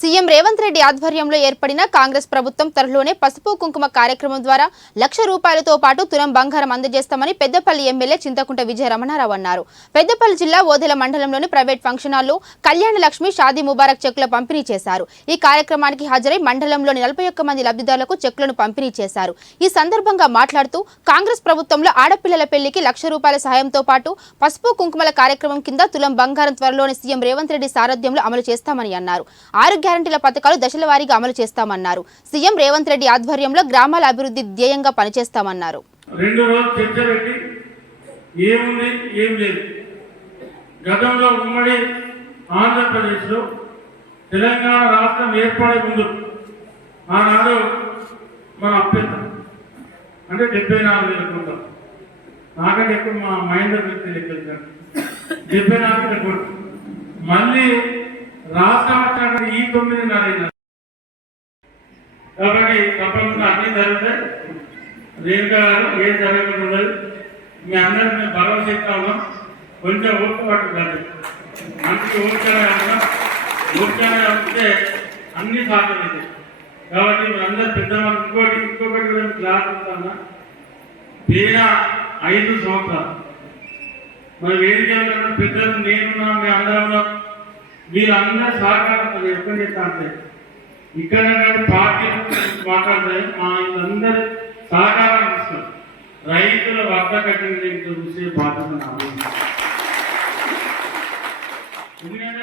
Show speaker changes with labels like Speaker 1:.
Speaker 1: CM Revanth Reddy ఆధ్వర్యంలో ఏర్పడిన కాంగ్రెస్ ప్రభుత్వం త్వరలోనే పసుపు కుంకుమ కార్యక్రమం ద్వారా లక్ష రూపాయలతో పాటు తులం బంగారం అందజేస్తామని పెద్దపల్లి ఎమ్మెల్యే చింతకుంట విజయ రమణారావు అన్నారు. పెద్దపల్లి జిల్లా ఓదెల మండలంలోని ప్రైవేట్ ఫంక్షన్ హాల్లో కళ్యాణ లక్ష్మి షాదీ ముబారక్ చెక్కుల పంపిణీ చేశారు. ఈ కార్యక్రమానికి హాజరై మండలంలోని నలభై ఒక్క మంది లబ్ధిదారులకు చెక్కులను పంపిణీ చేశారు. ఈ సందర్భంగా మాట్లాడుతూ కాంగ్రెస్ ప్రభుత్వంలో ఆడపిల్లల పెళ్ళికి లక్ష రూపాయల సాయంతో పాటు పసుపు కుంకుమల కార్యక్రమం కింద తులం బంగారం త్వరలోనే సీఎం రేవంత్ రెడ్డి సారథ్యంలో అమలు చేస్తామని అన్నారు. ఆరోగ్య గ్యారంటీల పథకాలు దశల వారీగా అమలు చేస్తామన్నారు. సీఎం రేవంత్ రెడ్డి ఆధ్వర్యంలో గ్రామాల అభివృద్ధి ధ్యేయంగా పనిచేస్తామన్నారు.
Speaker 2: రెండు రోజులు చర్చ పెట్టి ఏముంది ఏం లేదు. గతంలో ఉమ్మడి ఆంధ్రప్రదేశ్లో తెలంగాణ రాష్ట్రం ఏర్పడే ముందు ఆనాడు మన అభ్యర్థ అంటే డెబ్బై నాలుగు వేల కోట్ల. నాకంటే ఎక్కువ మా మహేందర్ వ్యక్తి లెక్కలు డెబ్బై నాలుగు వేల కోట్లు. మళ్ళీ రాష్ట్రం తొమ్మిదిన్నర కాబట్టి తప్పకుండా అన్ని జరుగుతాయి. రేణుక గారు ఏం జరగకుండా మీ అందరిని మేము భరోసా ఇస్తా ఉన్నాం. కొంచెం ఓపిక పట్టుకోండి. మంచి ఓపికనే ఉన్నాం ఓపికనే ఉంటే అన్ని సాధ్యమైంది కాబట్టి మీరందరూ పెద్దవాళ్ళు ఇంకోటి ఇంకొకటి కూడా మీకు క్లాస్ ఇస్తాను పేర ఐదు సంవత్సరాలు. మరి వేదిక పెద్దలు నేనున్నా మీ అందరం ఉన్నాం. వీళ్ళందరూ సహకారం ఎప్పుడు చెప్తాను ఇక్కడ పార్టీ మాట్లాడలేదు మా వీళ్ళందరూ సహకారం ఇస్తారు రైతుల వద్ద కట్టిన చూసే బాధ్యత ఎందుకంటే